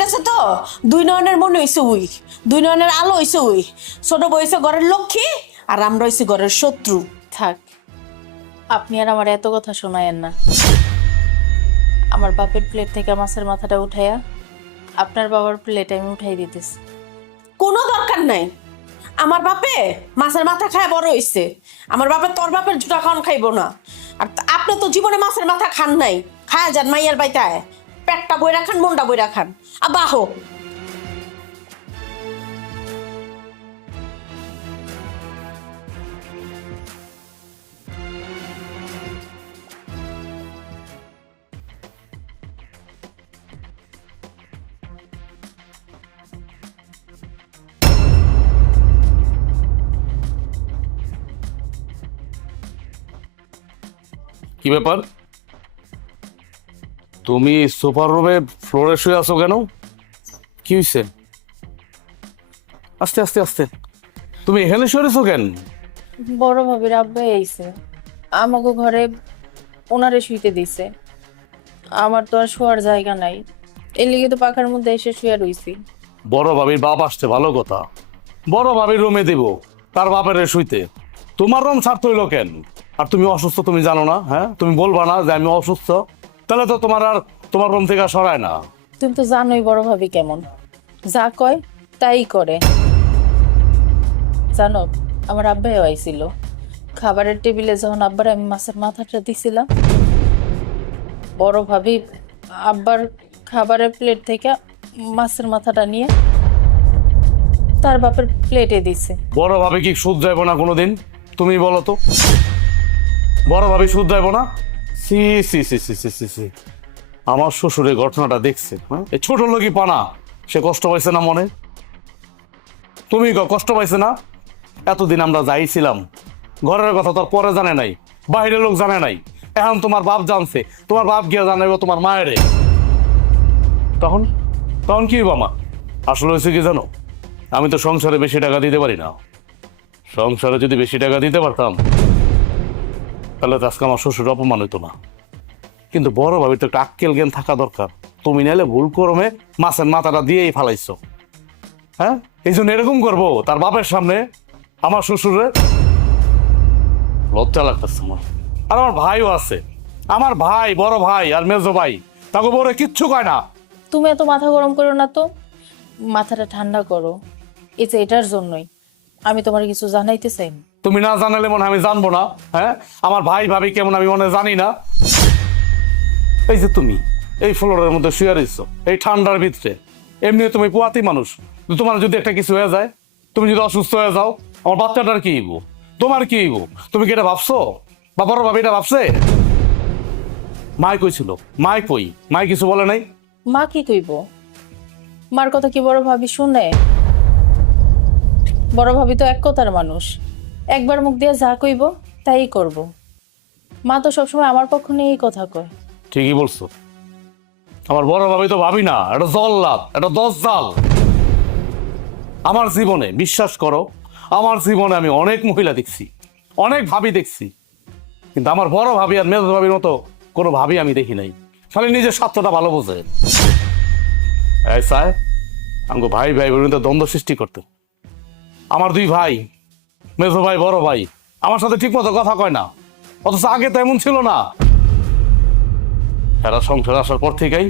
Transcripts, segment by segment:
কাছে তো দুই নয়নের মনে হইছে উই, দুই নয়নের আলো হইছে উই। ছোট বউ হইছে ঘরের লক্ষ্মী আর আমরা হইছি ঘরের শত্রু। থাক, আপনি আর আমার এত কথা শোনায়েন না। আমার বাপের প্লেট থেকে মাছের মাথাটা উঠাইয়া আপনার বাবার প্লেট আমি উঠাই দিতেছি। কোনো দরকার নাই। আমার বাপে মাছের মাথা খায় বড় হইছে, আমার বাপে তোর বাপের জুটা খাওয়ান খাইবো না। আর আপনি তো জীবনে মাছের মাথা খান নাই, খায় যান মাইয়ার বাইতায়, পেটটা বইরা খান, মনটা বইরা খান। আবাহো কি ব্যাপার? তুমি সুপার রুমে ফ্লোরে শুয়ে আছো কেন? কি হয়েছে? আস্তে আস্তে আস্তে। তুমি এখানে শুয়েছো কেন? বড় ভাবির আব্বাই আইছে, আমাকে ঘরে ওনারে শুইতে দিছে। আমার তো আর শোয়ার জায়গা নাই, এর লিগে তো পাখার মধ্যে এসে শুয়ে রইছি। বড় ভাবির বাপ আসছে, ভালো কথা। বড় ভাবির রুমে দিব, তার বাপের শুইতে। তোমার রুম ছাড়তে হইলো কেন? আর তুমি অসুস্থ, তুমি জানো না? হ্যাঁ, তুমি বলবা না যে আমি অসুস্থ? তাহলে তো তোমার আর তোমার রুম থেকে সরায় না। তুমি তো জানোই বড় ভাবি কেমন, যা কয় তাই করে। জানো, আমার আব্বাইও আইছিল, খাবারের টেবিলে যখন আব্বার আমি মাছের মাথাটা দিছিলাম, বড় ভাবি আব্বার খাবারের প্লেট থেকে মাছের মাথাটা নিয়ে তার বাপের প্লেটে দিছে। বড় ভাবি কি সুদ যাইব না কোনোদিন? তুমি বলো তো, বড় ভাবি সুদ যাইব না? সি সি সি সি সি সি সি। আমার শ্বশুরের ঘটনাটা দেখছে, হ্যাঁ, এই ছোট লোকই পানা, সে কষ্ট পাইছে না মনে? তুমি কষ্ট পাইছে না? এতদিন আমরা যাইছিলাম, ঘরের কথা তোর পরে জানে নাই, বাইরের লোক জানে নাই, এখন তোমার বাপ জানছে, তোমার বাপ গিয়ে জানাইব তোমার মায়েরে। তখন তখন কি হইব আমার? আসলে হয়েছে কি জানো, আমি তো সংসারে বেশি টাকা দিতে পারি না। সংসারে যদি বেশি টাকা দিতে পারতাম তাহলে তো আজকে আমার শ্বশুর অপমান হইতো না। কিন্তু বড় ভাবে তো একটা আক্কেল জ্ঞান থাকা দরকার। তুমি নাইলে ভুল করমে মাছের মাথাটা দিয়েই ফালাইছো। হ্যাঁ, এই জন্য এরকম করবো তার বাপের সামনে আমার শ্বশুরের? লজ্জা লাগতেছে আমার। আর আমার ভাইও আছে, আমার ভাই, বড় ভাই আর মেজো ভাই, তাকে বড় কিচ্ছু কয় না। তুমি এত মাথা গরম করো না তো, মাথাটা ঠান্ডা করো। এই যে এটার জন্যই আমি তোমার কিছু জানাইতে চাই না। তুমি না জানালে মনে হয় আমি জানবো না? হ্যাঁ, আমার ভাই ভাবি কেমন আমি মনে জানি না? এই যে তুমি এই ফ্লোরের মধ্যে শুয়ে রয়েছো এই ঠান্ডার ভিতরে, এমনি তুমি পোয়াতি মানুষ, তোমার যদি একটা কিছু হয়ে যায়, তুমি যদি অসুস্থ হয়ে যাও, আমার বাচ্চাটার কি হইব? তোমার কি হইব? তুমি কি এটা ভাবছো? বা বড় ভাবি এটা ভাবছে? মাই কইছিল, মাই কই, মাই কিছু বলে নাই? মা কি কইব? মার কথা কি বড় ভাবি শুনে? বড় ভাবি তো এক কথার মানুষ, একবার মুখ দিয়ে যা কইব তাই করব। মা তো সবসময় আমার পক্ষ নিয়ে এই কথা কয়। ঠিকই বলছো, আমার বড় ভাবি তো ভাবি না, এটা জল্লাদ, এটা দজ্জাল। আমার জীবনে বিশ্বাস করো, আমার জীবনে আমি অনেক মহিলা দেখছি, অনেক ভাবি দেখছি, কিন্তু আমার বড় ভাবি আর মেজ ভাবির মতো কোনো ভাবি আমি দেখি নাই। খালি নিজের স্বার্থটা ভালো বোঝে। এই সাহেব, আমাকে ভাই ভাই বোনের মধ্যে দ্বন্দ্ব সৃষ্টি করতে। আমার দুই ভাই, মেজো ভাই বড় ভাই, আমার সাথে ঠিক মতো কথা কয় না, অথচ আগে তো এমন ছিল না। এরা সংসার আসার পর থেকেই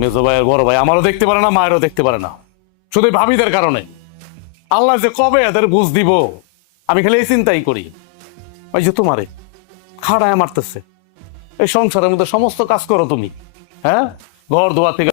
মেজো ভাই আর বড় ভাই আমারও দেখতে পারে না, মায়েরও দেখতে পারে না, শুধু এই ভাবিদের কারণে। আল্লাহ যে কবে এদের বুঝ দিব, আমি খালি এই চিন্তাই করি। ওই যে তোমারে খাড়ায় মারতেছে, এই সংসারের মধ্যে সমস্ত কাজ করো তুমি, হ্যাঁ, ঘর দোয়া থেকে